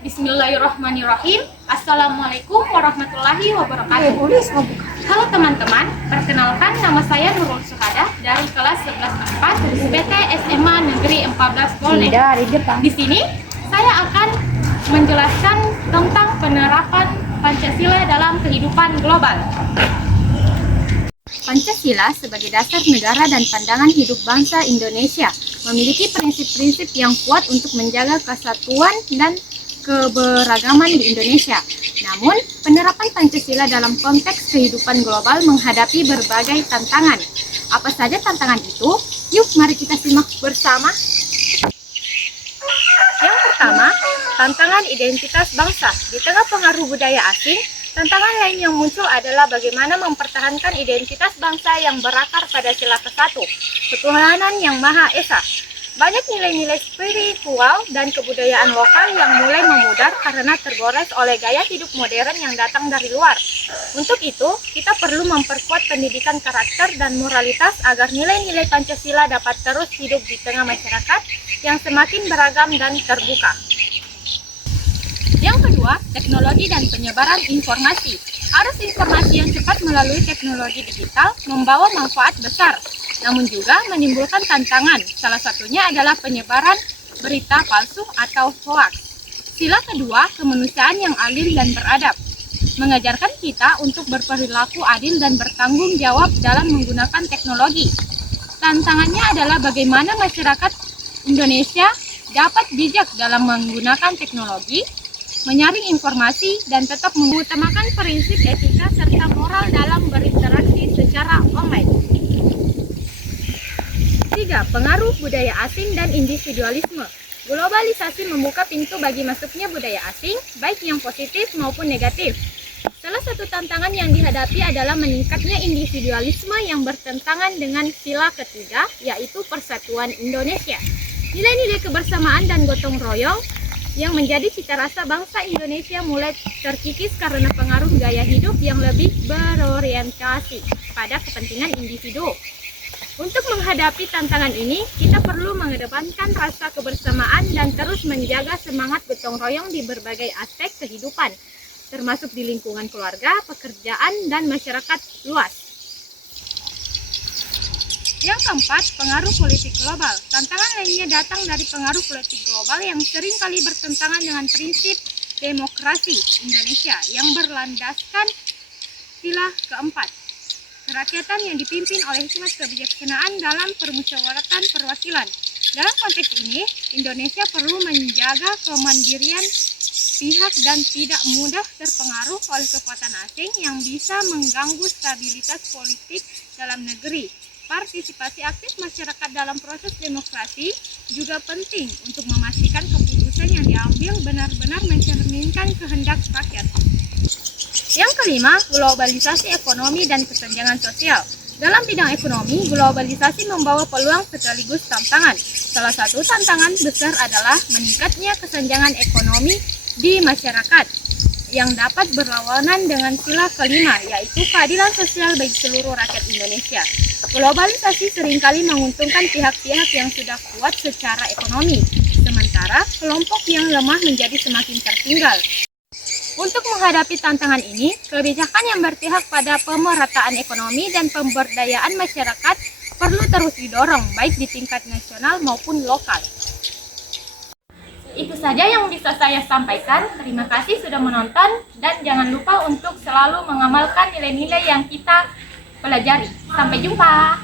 Bismillahirrahmanirrahim. Assalamualaikum warahmatullahi wabarakatuh. Halo teman-teman, perkenalkan nama saya Nurul Suhada dari kelas 11 SPT SMA Negeri 14 Bolne. Di sini saya akan menjelaskan tentang penerapan Pancasila dalam kehidupan global. Pancasila sebagai dasar negara dan pandangan hidup bangsa Indonesia memiliki prinsip-prinsip yang kuat untuk menjaga kesatuan dan keberagaman di Indonesia. Namun, penerapan Pancasila dalam konteks kehidupan global menghadapi berbagai tantangan. Apa saja tantangan itu? Yuk, mari kita simak bersama. Yang pertama, tantangan identitas bangsa. Di tengah pengaruh budaya asing, tantangan lain yang muncul adalah bagaimana mempertahankan identitas bangsa yang berakar pada sila ke-1, ketuhanan yang Maha Esa. Banyak nilai-nilai spiritual dan kebudayaan lokal yang mulai memudar karena tergores oleh gaya hidup modern yang datang dari luar. Untuk itu, kita perlu memperkuat pendidikan karakter dan moralitas agar nilai-nilai Pancasila dapat terus hidup di tengah masyarakat yang semakin beragam dan terbuka. Yang kedua, teknologi dan penyebaran informasi. Arus informasi yang cepat melalui teknologi digital membawa manfaat besar, namun juga menimbulkan tantangan. Salah satunya adalah penyebaran berita palsu atau hoaks. Sila kedua, kemanusiaan yang adil dan beradab. Mengajarkan kita untuk berperilaku adil dan bertanggung jawab dalam menggunakan teknologi. Tantangannya adalah bagaimana masyarakat Indonesia dapat bijak dalam menggunakan teknologi, menyaring informasi, dan tetap mengutamakan prinsip etika serta moral dalam berinteraksi secara online. 3. Pengaruh budaya asing dan individualisme. Globalisasi membuka pintu bagi masuknya budaya asing, baik yang positif maupun negatif. Salah satu tantangan yang dihadapi adalah meningkatnya individualisme yang bertentangan dengan sila ketiga, yaitu persatuan Indonesia. Nilai-nilai kebersamaan dan gotong royong yang menjadi cita rasa bangsa Indonesia mulai terkikis karena pengaruh gaya hidup yang lebih berorientasi pada kepentingan individu. Untuk menghadapi tantangan ini, kita perlu mengedepankan rasa kebersamaan dan terus menjaga semangat gotong royong di berbagai aspek kehidupan, termasuk di lingkungan keluarga, pekerjaan, dan masyarakat luas. Yang keempat, pengaruh politik global. Tantangan lainnya datang dari pengaruh politik global yang seringkali bertentangan dengan prinsip demokrasi Indonesia yang berlandaskan sila keempat. Kerakyatan yang dipimpin oleh hikmat kebijaksanaan dalam permusyawaratan perwakilan. Dalam konteks ini, Indonesia perlu menjaga kemandirian pihak dan tidak mudah terpengaruh oleh kekuatan asing yang bisa mengganggu stabilitas politik dalam negeri. Partisipasi aktif masyarakat dalam proses demokrasi juga penting untuk memastikan keputusan yang diambil benar-benar mencerminkan kehendak rakyat. Yang kelima, globalisasi ekonomi dan kesenjangan sosial. Dalam bidang ekonomi, globalisasi membawa peluang sekaligus tantangan. Salah satu tantangan besar adalah meningkatnya kesenjangan ekonomi di masyarakat yang dapat berlawanan dengan sila kelima, yaitu keadilan sosial bagi seluruh rakyat Indonesia. Globalisasi seringkali menguntungkan pihak-pihak yang sudah kuat secara ekonomi, sementara kelompok yang lemah menjadi semakin tertinggal. Untuk menghadapi tantangan ini, kebijakan yang berpihak pada pemerataan ekonomi dan pemberdayaan masyarakat perlu terus didorong, baik di tingkat nasional maupun lokal. Itu saja yang bisa saya sampaikan. Terima kasih sudah menonton, dan jangan lupa untuk selalu mengamalkan nilai-nilai yang kita pelajari. Sampai jumpa.